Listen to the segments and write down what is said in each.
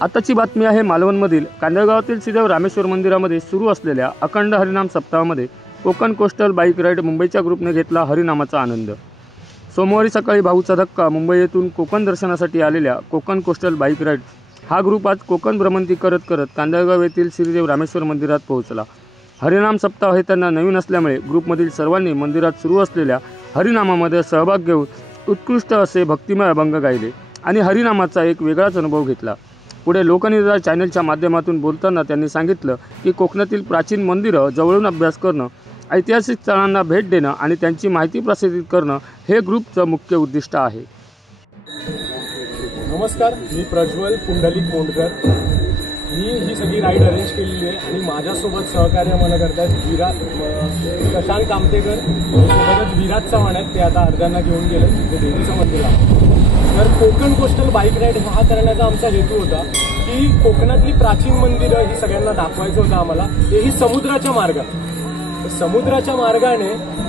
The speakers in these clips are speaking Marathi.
आताची बातमी आहे मालवणमधील कांदळगावातील श्रीदेव रामेश्वर मंदिरामध्ये सुरू असलेल्या अखंड हरिनाम सप्ताहामध्ये कोकण कोस्टल बाईक राईड मुंबईच्या ग्रुपने घेतला हरिनामाचा आनंद। सोमवारी सकाळी भाऊचा धक्का मुंबई येथून कोकण दर्शनासाठी आलेल्या कोकण कोस्टल बाईक राईड हा ग्रुप आज कोकण भ्रमंती करत करत कांदळगाव येथील श्रीदेव रामेश्वर मंदिरात पोहोचला। हरिनाम सप्ताह हे त्यांना नवीन असल्यामुळे ग्रुपमधील सर्वांनी मंदिरात सुरू असलेल्या हरिनामामध्ये सहभाग घेऊन उत्कृष्ट असे भक्तिमय अभंग गायले आणि हरिनामाचा एक वेगळाच अनुभव घेतला। पुढे लोकनिर्धार चॅनलच्या माध्यमातून बोलताना त्यांनी सांगितलं की कोकणातील प्राचीन मंदिरं जवळून अभ्यास करणं, ऐतिहासिक स्थळांना भेट देणं आणि त्यांची माहिती प्रसारित करणं हे ग्रुपचं मुख्य उद्दिष्ट आहे। नमस्कार, मी प्रज्वल पुंडलिक मोंडकर। मी ही सगळी राईड अरेंज केलेली आहे आणि माझ्यासोबत सहकार्य मला करतात प्रशांत कामतेकर, सोबतच विराज चव्हाण आहेत। ते आता अर्ध्यांना घेऊन गेले ते देवीचं मंदिर आहे। तर कोकण कोस्टल बाईक राईड हा करण्याचा आमचा हेतू होता की कोकणातली प्राचीन मंदिरं ही सगळ्यांना दाखवायचं होतं आम्हाला, तेही समुद्राच्या मार्गाने। समुद्राच्या मार्गाने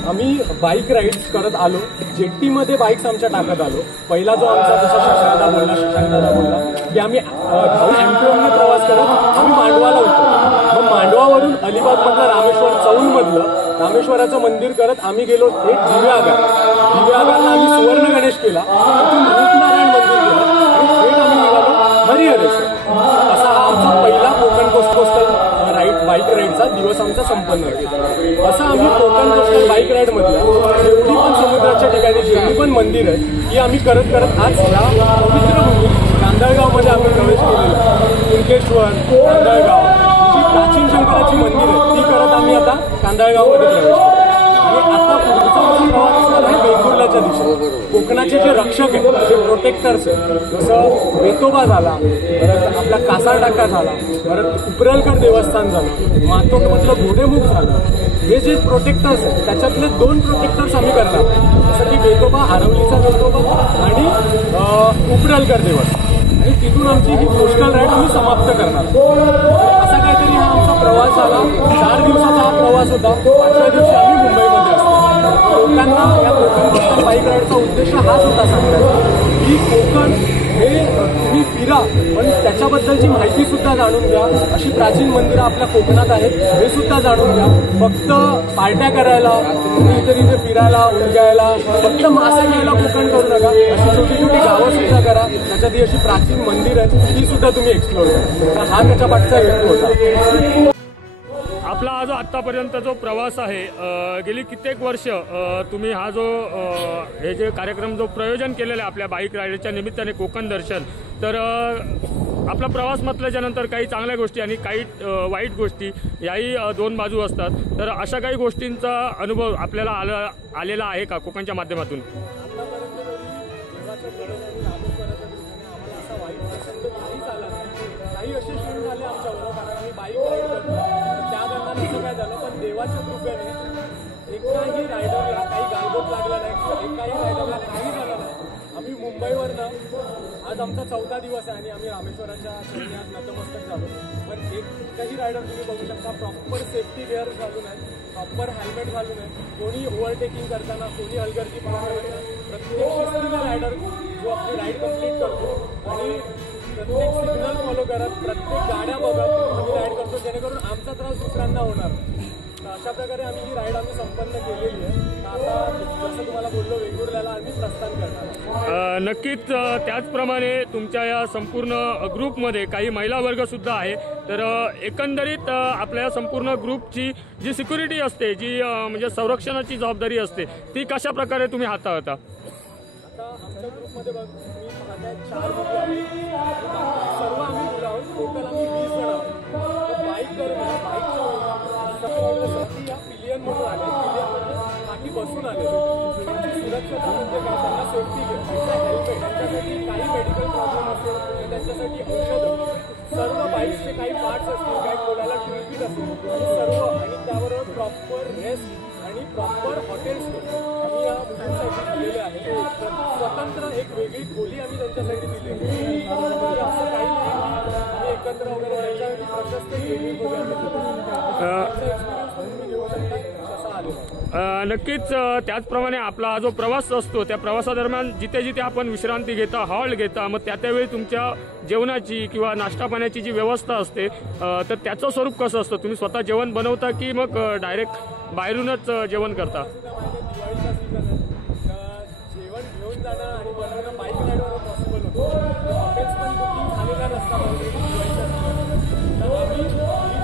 आम्ही बाईक राईड्स करत आलो, जेट्टीमध्ये बाईक्स आमच्या टाकत आलो। पहिला जो आमचा जसा शशांकदादा बोलला की आम्ही एमपीओने प्रवास करत आम्ही मांडवाला होतो। मग मांडवावरून अलिबागमधलं रामेश्वर चौलमधलं रामेश्वराचं मंदिर करत आम्ही गेलो थेट दिव्यागारला आम्ही सुवर्ण गणेश केला, तिथून रूपनारायण मंदिर केलं आणि थेट आम्ही निघालो हरिहरेश्वर। असा हा आमचा पहिला कोकण कोस्टल बाईक राईडचा दिवस आमचा संपन्न झाला। असं आम्ही कोकण कोस्टल बाईक राईड मधल्या जेवढी पण समुद्राच्या ठिकाणी जेवढी पण मंदिर आहेत ही आम्ही करत करत आज या पवित्र भूमी कांदळगावमध्ये आम्ही प्रवेश केलेला आहे। कुणकेश्वर, कांदळगाव जी प्राचीन शंकराची मंदिर आहेत ती करत आम्ही आता कांदळगावमध्ये प्रवेश केला आणि आता पुढचा प्रवास असणार आहे वेंगुर्ल्याच्या दिशेने। कोकणाचे जे रक्षक आहेत, जे प्रोटेक्टर्स आहेत, जसं वेतोबा झाला, परत आपला कासारटाका झाला, परत उपरलकर देवस्थान झालं, मातोटमधलं घोडेमुख झालं, हे जे प्रोटेक्टर्स आहेत त्याच्यातले 2 प्रोटेक्टर्स आम्ही करणार, जसं की वेतोबा, आरवलीचा वेतोबा आणि उपरलकर देवस्थान। आणि तिथून आमची ही कोस्टल राईड आम्ही समाप्त करणार। असा काहीतरी हा आमचा प्रवास झाला। 4 दिवसाचा हा प्रवास होता। 5व्या दिवशी आम्ही मुंबईमध्ये असतो। लोकांना या कोकण कोस्टल बाईक राईडचा उद्देश हाच होता सांगायचा की कोकण हे तुम्ही फिरा पण त्याच्याबद्दलची माहिती सुद्धा जाणून घ्या। अशी प्राचीन मंदिरं आपल्या कोकणात आहेत हे सुद्धा जाणून घ्या। फक्त पार्ट्या करायला, इथे फिरायला, उलगायला, फक्त मासे घ्यायला कोकण करू नका। अशी छोटी छोटी गावं सुद्धा करा, त्याच्यात ही अशी प्राचीन मंदिर आहेत ती सुद्धा तुम्ही एक्सप्लोर करा। हा त्याच्या पाठचा हेतू होता। आपला हा जो आत्तापर्यंत जो प्रवास आहे, गेली कित्येक वर्ष तुम्ही हा जो हे जे कार्यक्रम जो प्रयोजन केलेला आहे आपल्या बाईक राईडच्या निमित्ताने कोकण दर्शन, तर आपला प्रवास म्हटल्याच्यानंतर काही चांगल्या गोष्टी आणि काही वाईट गोष्टी याही 2 बाजू असतात। तर अशा काही गोष्टींचा अनुभव आपल्याला आलेला आहे का कोकणच्या माध्यमातून? काही असे क्षण झाले आमच्याबरोबर, कारण आम्ही बाईक राईड करतो त्या दरम्यान असं काय झालं, पण देवाच्या कृपेने एकाही रायडरला काही गालबोट लागला नाही किंवा एकाही रायडरला काही झालं नाही। आम्ही मुंबईवरनं आज आमचा 4था दिवस आहे आणि आम्ही रामेश्वराच्या चरणी आज नतमस्तक झालो। पण एकही रायडर तुम्ही बघू शकता प्रॉपर सेफ्टी वेअर घालून आहे, प्रॉपर हेल्मेट घालून आहे। कोणी ओव्हरटेकिंग करताना, कोणी हलगर्जीपणा करताना, प्रत्येक शिस्तीने रायडर जो आपली राईड कंप्लीट करतो आणि प्रत्येक सिग्नल फॉलो करत, प्रत्येक गाड्या बघत आम्ही राईड करतो, जेणेकरून आमचा त्रास दुसऱ्यांना होणार। तर अशा प्रकारे आम्ही ही राईड आम्ही संपन्न केलेली आहे। आता जसं तुम्हाला बोललो वेंगुर्ल्याला आम्ही प्रस्थान करणार। नक्कीच त्याचप्रमाणे तुमच्या या संपूर्ण ग्रुपमध्ये काही महिला वर्ग सुद्धा आहे। तर एकंदरीत आपल्या या संपूर्ण ग्रुपची जी सिक्युरिटी असते, जी म्हणजे संरक्षणाची जबाबदारी असते, ती कशा प्रकारे तुम्ही हाताळता? आता आमच्या ग्रुपमध्ये बघ मी पाहताय 4 मुली आहेत, सर्व आम्ही मुलं आहोत। टोटल आम्ही 20 जण आहोत। बाईक करून बाईकच्या या पिलियन म्हणून आले, पिलियनमध्ये पाठी बसून आले। त्यांची सुरक्षता म्हणजे काय, त्यांना सेफ्टी घ्या, त्यांचा हेल्मेट, त्यांच्यासाठी काही मेडिकल प्रॉब्लेम असेल त्यांच्यासाठी औषधं, सर्व बाईकचे काही पार्ट्स असतील, काही कोणाला टूलकिट असेल, सर्व आणि त्याबरोबर प्रॉपर रेस्ट आणि प्रॉपर हॉटेल्स आम्ही या मुलांसाठी दिलेले आहे। स्वतंत्र एक वेगळी खोली आम्ही त्यांच्यासाठी दिली, म्हणजे असं काही नाही आम्ही एकत्र वगैरे त्यांच्यासाठी प्रशस्त वेगळी खोली आम्ही दिली। एक्सपिरियन्स तुम्ही घेऊ शकता कसा आलेला। नक्कीच त्याचप्रमाणे आपला हा जो प्रवास असतो त्या प्रवासादरम्यान जिथे जिथे आपण विश्रांती घेता हॉल्ट घेता मग त्यावेळी तुमच्या जेवणाची किंवा नाश्ता पाण्याची जी व्यवस्था असते तर त्याचं स्वरूप कसं असतं? तुम्ही स्वतः जेवण बनवता की मग डायरेक्ट बाहेरूनच जेवण करता? दिवाळीचा सीझन आहे, जेवण घेऊन जाणं आणि बनवणं बाईक राईडवर पॉसिबल होतं. हॉटेल्स पण बुकिंग झालेल्या नसतात ऑलरेडी दिवाळीच्या सीझन. तर आम्ही ही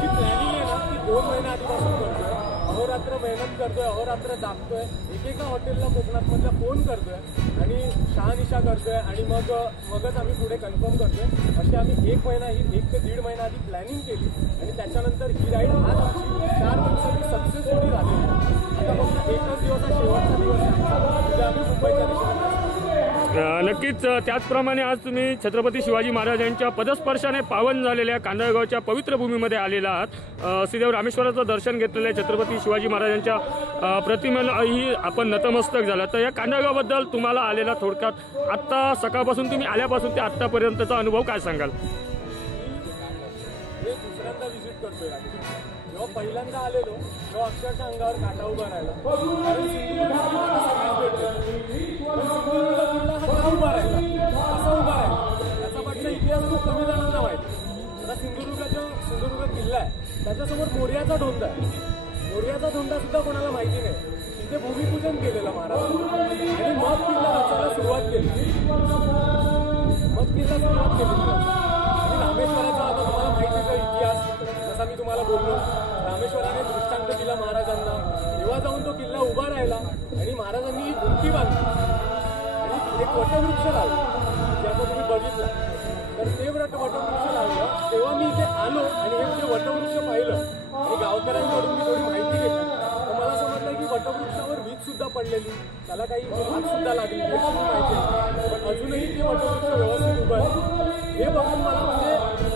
जी प्लॅनिंग आहे ना ती 2 महिन्या आधीपासून करतोय. अहोरात्र मेहनत करतोय, अहोरात्र जागतोय, एकेका हॉटेलला कोकणातमधल्या फोन करतोय आणि शहानिशा करतोय आणि मगच आम्ही पुढे कन्फर्म करतोय. अशी आम्ही 1 महिना ही 1 ते 1.5 महिना आधी प्लॅनिंग केली आणि त्याच्यानंतर ही राईड आज आमची 4 दिवसांनी सक्सेसफुली झालेली आहे. आता फक्त एकच दिवस हा शेवटचा दिवस आहे उद्या आम्ही मुंबईच्या दिशेने. नक्कीच त्याचप्रमाणे आज तुम्ही छत्रपती शिवाजी महाराजांच्या पदस्पर्शाने पावन झालेल्या कांदळगावच्या पवित्र भूमीमध्ये आलेला आहात. श्रीदेव रामेश्वराचं दर्शन घेतलेलं आहे. छत्रपती शिवाजी महाराजांच्या प्रतिमेलाही आपण नतमस्तक झाला. तर या कांदळगावबद्दल तुम्हाला आलेला थोडक्यात आत्ता सकाळपासून तुम्ही आल्यापासून ते आत्तापर्यंतचा अनुभव काय सांगाल? हे दुसऱ्यांदा व्हिजिट करतोय. जेव्हा पहिल्यांदा आलेलो तेव्हा अक्षरशः अंगावर काटा उभा राहिला. कारण सिंधुदुर्गात सगळीच भेटते, पण सिंधुदुर्ग किल्ला हा का उभा राहिला, कसा उभा राहिला याचा मागचा इतिहास खूप कमी जणांना माहिती. आता सिंधुदुर्ग किल्ला आहे त्याच्यासमोर मोर्याचा धोंडा आहे. मोर्याचा धोंडा सुद्धा कोणाला माहिती नाही. तिथे भूमिपूजन केलेलं महाराजांनी आणि मग किल्ला रचायला सुरुवात केली. आणि रामेश्वराचा आता तुम्हाला माहितीचा इतिहास जसा मी तुम्हाला बोललो, रामेश्वराने दृष्टांत दिला महाराजांना. तेव्हा जाऊन तो किल्ला उभा राहिला आणि महाराजांनी ही भिंती बांधली आणि एक वटवृक्ष लावला. जे आता तुम्ही बघितलं तर ते वटवृक्ष लावलं. तेव्हा मी इथे आलो आणि हे जे वटवृक्ष पाहिलं आणि गावकऱ्यांकडून मी थोडी माहिती घेतली तर मला समजलं की वटवृक्षावर वीज सुद्धा पडलेली, त्याला काही आग सुद्धा लागली याची माहिती आहे. पण अजूनही ते वटवृक्ष व्यवस्थित उभं आहे. हे बघून मला म्हणजे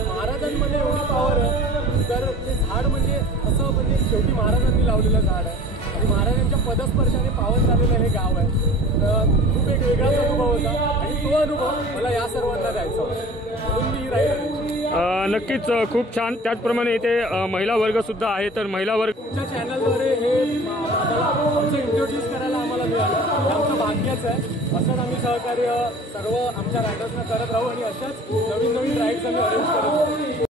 महाराजांमध्ये एवढी पॉवर आहे. तर ते झाड म्हणजे असं म्हणजे शेवटी महाराजांनी लावलेलं झाड आहे आणि महाराजांच्या पदस्पर्शाने पावन झालेलं हे गाव आहे. तर खूप एक वेगळाच अनुभव होता आणि तो अनुभव मला या सर्वांना द्यायचा होता म्हणून मी ही राईड. नक्कीच खूप छान. त्याचप्रमाणे इथे महिला वर्ग सुद्धा आहे. तर महिला वर्ग तुमच्या चॅनलद्वारे हे आम्हाला आमचं इंट्रोड्यूस करायला आम्हाला मिळालं हे आमचं भाग्यच आहे. असंच आम्ही सहकार्य सर्व आमच्या रायडर्सना करत राहू आणि अशाच नवीन राईड्स आम्ही अरेंज करत राहू.